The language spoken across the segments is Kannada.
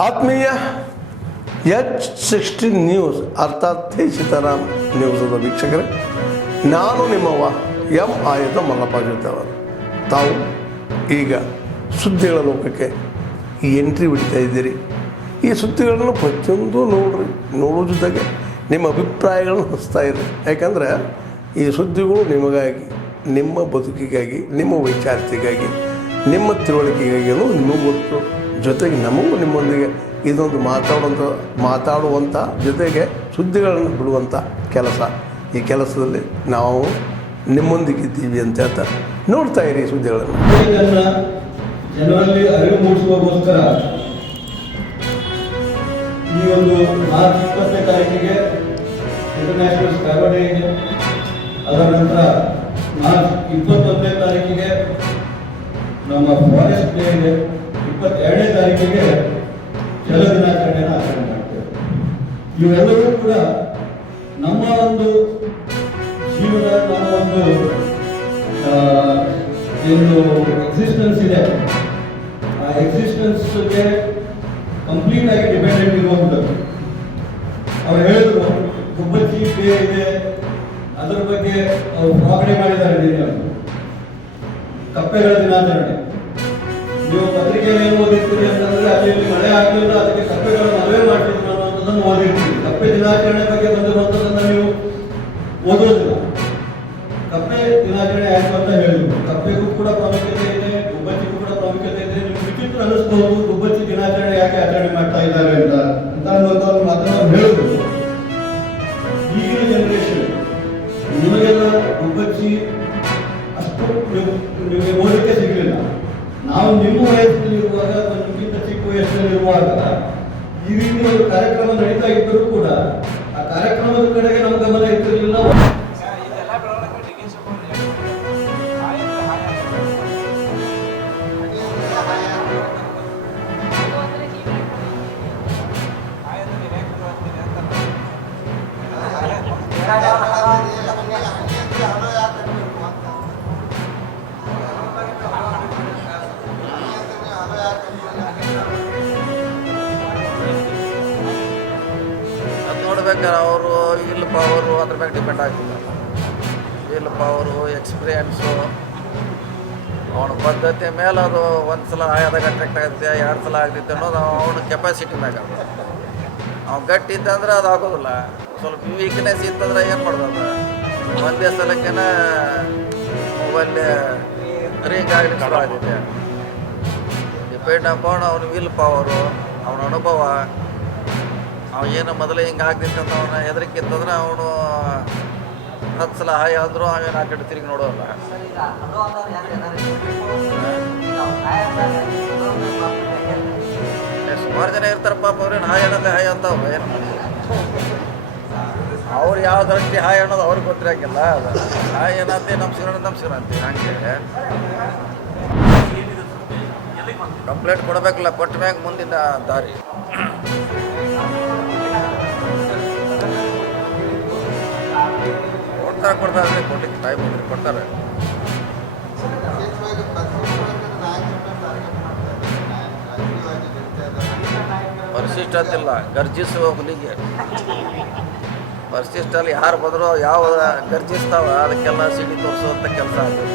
ಆತ್ಮೀಯ H16 ನ್ಯೂಸ್ ಅರ್ಥಾತ್ ಸೀತಾರಾಮ್ ನ್ಯೂಸದ ವೀಕ್ಷಕರೇ, ನಾನು ನಿಮ್ಮವ ಎಂ ಆಯುಧ ಮಲ್ಲಪ್ಪ ಜೊತೆವರು. ತಾವು ಈಗ ಸುದ್ದಿಗಳ ಲೋಕಕ್ಕೆ ಎಂಟ್ರಿ ಬಿಡ್ತಾ ಇದ್ದೀರಿ. ಈ ಸುದ್ದಿಗಳನ್ನು ಪ್ರತಿಯೊಂದು ನೋಡೋ ಜೊತೆಗೆ ನಿಮ್ಮ ಅಭಿಪ್ರಾಯಗಳನ್ನು ಹಚ್ತಾ ಇರಿ. ಯಾಕಂದರೆ ಈ ಸುದ್ದಿಗಳು ನಿಮಗಾಗಿ, ನಿಮ್ಮ ಬದುಕಿಗಾಗಿ, ನಿಮ್ಮ ವೈಚಾರಿಕೆಗಾಗಿ, ನಿಮ್ಮ ತಿಳುವಳಿಕೆಗಾಗಿಯೂ ನಿಮಗೂ ಗೊತ್ತು. ಜೊತೆಗೆ ನಮಗೂ ನಿಮ್ಮೊಂದಿಗೆ ಇದೊಂದು ಮಾತಾಡುವಂಥ ಜೊತೆಗೆ ಸುದ್ದಿಗಳನ್ನು ಬಿಡುವಂಥ ಕೆಲಸ. ಈ ಕೆಲಸದಲ್ಲಿ ನಾವು ನಿಮ್ಮೊಂದಿಗಿದ್ದೀವಿ ಅಂತ ಹೇಳ್ತಾ ನೋಡ್ತಾ ಇರಿ ಸುದ್ದಿಗಳನ್ನು. ಜನರಲ್ಲಿ ಅರಿವು ಮೂಡಿಸುವಗೋಸ್ಕರ ಈ ಒಂದು ಮಾರ್ಚ್ 20ನೇ ತಾರೀಕಿಗೆ ಇಂಟರ್ನ್ಯಾಷನಲ್ ಸ್ಕ್ಯಾಬ್ ಡೇ ಇದೆ. ಅದರ ನಂತರ ಮಾರ್ಚ್ 21ನೇ ತಾರೀಕಿಗೆ ನಮ್ಮ ಫಾರೆಸ್ಟ್ ಡೇ ಇದೆ. 22ನೇ ತಾರೀಕಿಗೆ ಜಲ ದಿನಾಚರಣೆಯನ್ನು ಆಚರಣೆ ಮಾಡ್ತೇವೆ. ಇವೆಲ್ಲವೂ ಕೂಡ ನಮ್ಮ ಒಂದು ಜೀವನ, ನಮ್ಮ ಒಂದು ಏನು ಎಕ್ಸಿಸ್ಟೆನ್ಸ್ ಇದೆ, ಆ ಎಕ್ಸಿಸ್ಟೆನ್ಸ್ಗೆ ಕಂಪ್ಲೀಟ್ ಆಗಿ ಡಿಪೆಂಡೆಂಟ್ ಇರುವಂಥದ್ದು. ಅವ್ರು ಹೇಳಿದ್ರು ಗುಬ್ಬಚ್ಚಿ ಪೇ ಇದೆ, ಅದರ ಬಗ್ಗೆ ಅವರು ಪ್ರಾರ್ಥನೆ ಮಾಡಿದ್ದಾರೆ. ನಿನ್ನೆ ಕಪ್ಪೆಗಳ ದಿನಾಚರಣೆ ನೀವು ಪತ್ರಿಕೆಯಲ್ಲಿ ಏನು ಓದಿರ್ತೀರಿ ಅಂತಂದ್ರೆ ಅಲ್ಲಿ ಮಳೆ ಆಗಲಿಲ್ಲ, ಅದಕ್ಕೆ ಕಪ್ಪೆಗಳ ಮದುವೆ ಮಾಡ್ತಿದ್ರು ಅನ್ನೋದನ್ನು ಓದಿರ್ತೀರಿ. ಕಪ್ಪೆ ದಿನಾಚರಣೆ ಬಗ್ಗೆ ಬಂದಿರುವಂಥದ್ದನ್ನು ನೀವು ಓದೋದಿಲ್ಲ. ಕಪ್ಪೆ ದಿನಾಚರಣೆ ಆಯ್ತು ಅಂತ ಹೇಳಿದ್ರು. ಕಪ್ಪೆಗೂ ಕೂಡ ಪ್ರಾಮುಖ್ಯತೆ ಇದೆ, ಗುಬ್ಬಚ್ಚಿಗೂ ಕೂಡ ಪ್ರಾಮುಖ್ಯತೆ ಇದೆ. ನಿಮ್ಗೆ ವಿಚಿತ್ರ ಅನಿಸ್ಬಹುದು ಗುಬ್ಬಚ್ಚಿ ದಿನಾಚರಣೆ ಯಾಕೆ ಆಚರಣೆ ಮಾಡ್ತಾ ಇದ್ದಾರೆ ಅಂತ ಅನ್ನುವಂಥ ಒಂದು ಮಾತನ್ನು ಹೇಳಿದ್ರು. ಈಗಿನ ಜನರೇಷನ್ ನಿಮಗೆಲ್ಲ ಗುಬ್ಬಚ್ಚಿ ಅಷ್ಟು ನಿಮಗೆ ಓದಲಿಕ್ಕೆ ಸಿಗಲಿಲ್ಲ. ನಾವು ನಿಮ್ಮ ವಯಸ್ಸಿನಲ್ಲಿರುವಾಗ ಅಥವಾ ನಿಮಗಿಂತ ಚಿಕ್ಕ ವಯಸ್ಸಿನಲ್ಲಿರುವಾಗ ಈ ರೀತಿ ಒಂದು ಕಾರ್ಯಕ್ರಮ ನಡೀತಾ ಇದ್ದರೂ ಕೂಡ ಆ ಕಾರ್ಯಕ್ರಮದ ಕಡೆಗೆ ನಮ್ಮ ಗಮನ ಇರ್ತಿರ್ಲಿಲ್ಲ. ನೋಡ್ಬೇಕಾದ್ರೆ ಅವರು ಇಲ್ಲಪ್ಪ ಅವರು ಅದ್ರ ಮೇಲೆ ಡಿಪೆಂಡ್ ಆಗ್ತಿಲ್ಲ. ಇಲ್ಲಪ್ಪ ಅವರು ಎಕ್ಸ್ಪೀರಿಯನ್ಸು ಅವನ ಪದ್ಧತಿ ಮೇಲೆ ಅದು ಒಂದು ಸಲ ಆದಾಗ ಅಟ್ರಾಕ್ಟ್ ಆಗುತ್ತೆ, 2 ಸಲ ಆಗ್ತಿತ್ತು ಅನ್ನೋದು ಅವನ ಕೆಪಾಸಿಟಿ ಮ್ಯಾಗ. ಅವ್ನು ಗಟ್ಟಿ ಇದ್ದಂದ್ರೆ ಅದು ಆಗೋದಿಲ್ಲ. ಸ್ವಲ್ಪ ವೀಕ್ನೆಸ್ ಇತ್ತಂದ್ರೆ ಏನು ಮಾಡೋದು, ಒಂದೇ ಸಲಕ್ಕೇನೆ ಮೊಬೈಲ್ ರಿಂಗ್ ಆಗಲಿ ಚಲೋ ಆಗಿದೆ. ಡಿಪೆಂಡ್ ಅಪಾನ್ ಅವನ ವಿಲ್ ಪವರು, ಅವನ ಅನುಭವ. ಏನು ಮೊದಲು ಹಿಂಗೆ ಆಗ್ತಿತ್ತಂತ ಅವನ ಹೆದರಿಕಿತ್ತಂದ್ರೆ ಅವನು 10 ಸಲ ಹಾಯ್ ಅಂದರೂ ಅವೇನು ಆ ಕಡೆ ತಿರುಗಿ ನೋಡೋಲ್ಲ. ಸುಮಾರು ಜನ ಇರ್ತಾರೆ ಪಾಪ, ಅವ್ರೇನು ಹಾಯ್ ಅನ್ನೋದೇ ಹಾಯ್ ಅಂತಾವ. ಏನು ಅವ್ರು ಯಾವ ದೃಷ್ಟಿ ಹಾಯ್ ಅನ್ನೋದು ಅವ್ರಿಗೆ ಗೊತ್ತಿರಂಗಿಲ್ಲ. ಹಾಯ್ ಏನಂತೆ ನಮ್ಸ್ಕರಂತೆ ಹಂಗೆ ಕಂಪ್ಲೇಂಟ್ ಕೊಡಬೇಕಲ್ಲ. ಕೊಟ್ಟ ಮ್ಯಾಗ ಮುಂದಿನ ದಾರಿ. ಕೊಡ್ತಾರೆ ಕೊಟ್ಟಿದ್ದು ಟೈಮ್ ಇದ್ರೆ ಕೊಡ್ತಾರೆ. ಪರಿಶಿಷ್ಟ ಅಂತಿಲ್ಲ, ಗರ್ಜಿಸುವ ಹುಲಿಗೆ. ಪರಿಶಿಷ್ಟಲ್ಲಿ ಯಾರು ಬಂದರೂ ಯಾವ ಗರ್ಜಿಸ್ತಾವ ಅದಕ್ಕೆಲ್ಲ ಸಿಡಿ ತೋರಿಸುವಂಥ ಕೆಲಸ ಆಗ್ತದೆ.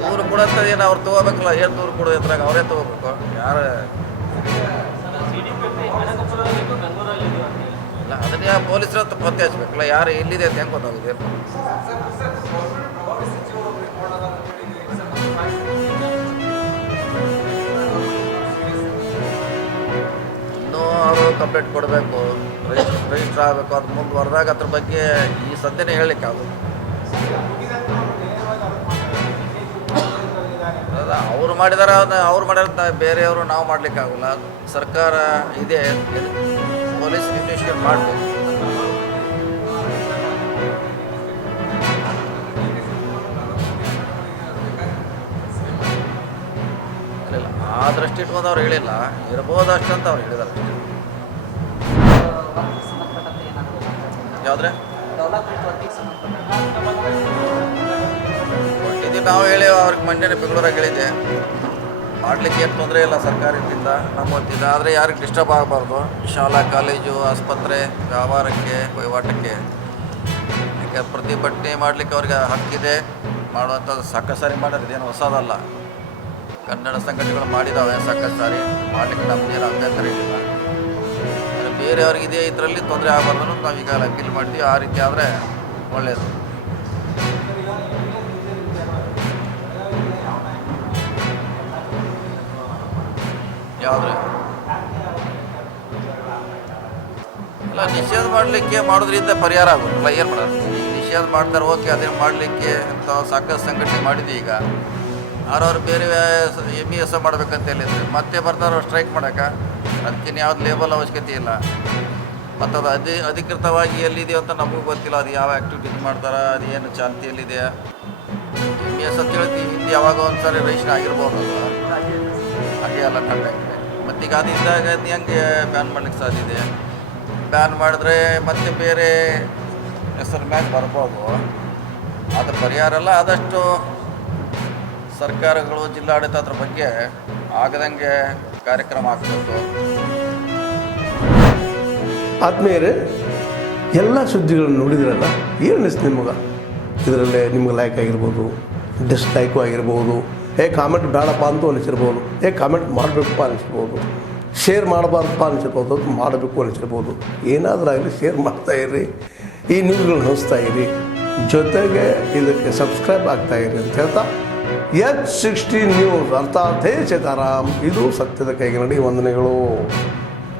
ದೂರು ಕೊಡಂತ ಏನು ಅವ್ರು ತೊಗೋಬೇಕಲ್ಲ, ಏನು ದೂರು ಕೊಡೋದು ಇದ್ರಾಗ ಅವರೇ ತೊಗೋಬೇಕು. ಯಾರು ಇಲ್ಲ ಅದನ್ನೇ ಪೊಲೀಸರ ಹತ್ರ ಪತ್ತೆ ಹಚ್ಬೇಕಲ್ಲ, ಯಾರು ಎಲ್ಲಿದೆ ಅಂತ ಹೆಂಗೆ ಗೊತ್ತಾಗುತ್ತೆ. ಇನ್ನೂ ಅವರು ಕಂಪ್ಲೇಂಟ್ ಕೊಡಬೇಕು, ರಿಜಿಸ್ಟರ್ ಆಗಬೇಕು. ಅದು ಮುಂದುವರೆದಾಗ ಅದ್ರ ಬಗ್ಗೆ ಈ ಸದ್ಯನೇ ಹೇಳಲಿಕ್ಕಾಗುತ್ತೆ. ಅವ್ರು ಮಾಡಿದಾರೆ, ಅವ್ರು ಮಾಡ್ಯಾರ, ಬೇರೆಯವರು ನಾವು ಮಾಡಲಿಕ್ಕಾಗಲ್ಲ. ಸರ್ಕಾರ ಇದೆ, ಪೊಲೀಸ್ ಇನ್ವೆಸ್ಟಿಗೇಟ್ ಮಾಡಬೇಕು. ಇಲ್ಲ ಆ ದೃಷ್ಟಿ ಇಟ್ಕೊಂಡು ಅವ್ರು ಹೇಳಿಲ್ಲ, ಇರ್ಬೋದು ಅಷ್ಟಂತ ಅವ್ರು ಹೇಳಿದಾರೆ. ಯಾವುದ್ರೆ ಕೊಟ್ಟಿದ್ದೀವಿ ನಾವು ಹೇಳಿ ಅವ್ರಿಗೆ ಮಂಡ್ಯನ ಬೆಂಗಳೂರಾಗ ಹೇಳಿದ್ದೆ. ಮಾಡಲಿಕ್ಕೆ ಏನು ತೊಂದರೆ ಇಲ್ಲ ಸರ್ಕಾರದಿಂದ ನಮ್ಮ ಹೊತ್ತಿದ್ದ, ಆದರೆ ಯಾರಿಗೆ ಡಿಸ್ಟರ್ಬ್ ಆಗಬಾರ್ದು. ಶಾಲಾ ಕಾಲೇಜು ಆಸ್ಪತ್ರೆ ವ್ಯವಹಾರಕ್ಕೆ ವಹಿವಾಟಕ್ಕೆ ಯಾಕೆ ಪ್ರತಿಭಟನೆ ಮಾಡಲಿಕ್ಕೆ ಅವ್ರಿಗೆ ಹಕ್ಕಿದೆ. ಮಾಡುವಂಥದ್ದು ಸಾಕಷ್ಟು ಸಾರಿ ಮಾಡೋದು, ಇದೇನು ಹೊಸದಲ್ಲ. ಕನ್ನಡ ಸಂಘಟನೆಗಳು ಮಾಡಿದ್ದಾವೆ ಸಾಕಷ್ಟು ಸಾರಿ, ಮಾಡಲಿಕ್ಕೆ ನಮಗೇನು ಅಭ್ಯಂತರ ಇಲ್ಲ. ಆದರೆ ಬೇರೆಯವ್ರಿಗಿದೆ ಇದರಲ್ಲಿ ತೊಂದರೆ ಆಗಬಾರ್ದು ಅನ್ನೋದು ನಾವು ಈಗ ಅಪೀಲ್ ಮಾಡ್ತೀವಿ. ಆ ರೀತಿ ಆದರೆ ಒಳ್ಳೆಯದು. ಯಾವುದ್ರೆ ಇಲ್ಲ, ನಿಷೇಧ ಮಾಡಲಿಕ್ಕೆ ಮಾಡೋದ್ರಿಂದ ಪರಿಹಾರ ಆಗೋದಿಲ್ಲ. ಏನು ಮಾಡೋದು, ನಿಷೇಧ ಮಾಡ್ತಾರೆ ಓಕೆ, ಅದೇನು ಮಾಡಲಿಕ್ಕೆ ಅಂತ ಸಾಕಷ್ಟು ಸಂಘಟನೆ ಮಾಡಿದ್ವಿ. ಈಗ ಯಾರವ್ರು ಬೇರೆ MES ಮಾಡ್ಬೇಕಂತ ಹೇಳಿದ್ರೆ ಮತ್ತೆ ಬರ್ತಾರೋ ಸ್ಟ್ರೈಕ್ ಮಾಡೋಕೆ. ಅದಕ್ಕಿನ್ನು ಯಾವ್ದು ಲೇಬಲ್ ಅವಶ್ಯಕತೆ ಇಲ್ಲ. ಮತ್ತು ಅದು ಅಧಿಕೃತವಾಗಿ ಎಲ್ಲಿದೆಯೋ ಅಂತ ನಮಗೂ ಗೊತ್ತಿಲ್ಲ. ಅದು ಯಾವ ಆ್ಯಕ್ಟಿವಿಟೀಸ್ ಮಾಡ್ತಾರೆ, ಅದು ಏನು ಚಾಲ್ತಿಯಲ್ಲಿದೆ. MES ಅಂತ ಹೇಳ್ತೀವಿ, ಹಿಂದೆ ಯಾವಾಗ ಒಂದು ಸಾರಿ ರಿಜಿಸ್ಟರ್ ಆಗಿರ್ಬೋದು, ಹಾಗೆ ಎಲ್ಲ ಕಂಡಕ್ಟ್. ಮತ್ತೀಗ ಅದಿದ್ದಾಗ ಅದು ಹೆಂಗೆ ಬ್ಯಾನ್ ಮಾಡ್ಲಿಕ್ಕೆ ಸಾಧ್ಯ ಇದೆ? ಬ್ಯಾನ್ ಮಾಡಿದ್ರೆ ಮತ್ತೆ ಬೇರೆ ಹೆಸರು ಮ್ಯಾಗ ಬರ್ಬೋದು. ಅದು ಪರಿಹಾರ ಅಲ್ಲ. ಆದಷ್ಟು ಸರ್ಕಾರಗಳು, ಜಿಲ್ಲಾಡಳಿತ ಅದ್ರ ಬಗ್ಗೆ ಆಗದಂಗೆ ಕಾರ್ಯಕ್ರಮ ಆಗಬೇಕು. ಆದ್ಮೇಲೆ ಎಲ್ಲ ಸುದ್ದಿಗಳನ್ನು ನೋಡಿದ್ರಲ್ಲ, ಏನು ಅನಿಸ್ತು ನಿಮಗೆ? ಇದರಲ್ಲೇ ನಿಮ್ಗೆ ಲೈಕ್ ಆಗಿರ್ಬೋದು, ಡಿಸ್ಲೈಕು ಆಗಿರ್ಬೋದು, ಕಾಮೆಂಟ್ ಬೇಡಪ್ಪ ಅಂತ ಅನಿಸಿರ್ಬೋದು, ಕಾಮೆಂಟ್ ಮಾಡಬೇಕಪ್ಪ ಅನಿಸಿರ್ಬೋದು, ಶೇರ್ ಮಾಡಬಾರ್ದಪ್ಪ ಅನಿಸಿರ್ಬೋದು, ಅದು ಮಾಡಬೇಕು ಅನಿಸಿರ್ಬೋದು. ಏನಾದರೂ ಆಗಲಿ ಶೇರ್ ಮಾಡ್ತಾಯಿರಿ, ಈ ನ್ಯೂಸ್ಗಳನ್ನ ಹಂಚ್ತಾ ಇರಿ, ಜೊತೆಗೆ ಇದಕ್ಕೆ ಸಬ್ಸ್ಕ್ರೈಬ್ ಆಗ್ತಾಯಿರಿ ಅಂತ ಹೇಳ್ತಾ H16 ನ್ಯೂಸ್ ಅರ್ಥಾತ್ ಹೇ ಸೀತಾರಾಮ್, ಇದು ಸತ್ಯದ ಕೈಗೆ ನಡಿ. ವಂದನೆಗಳು.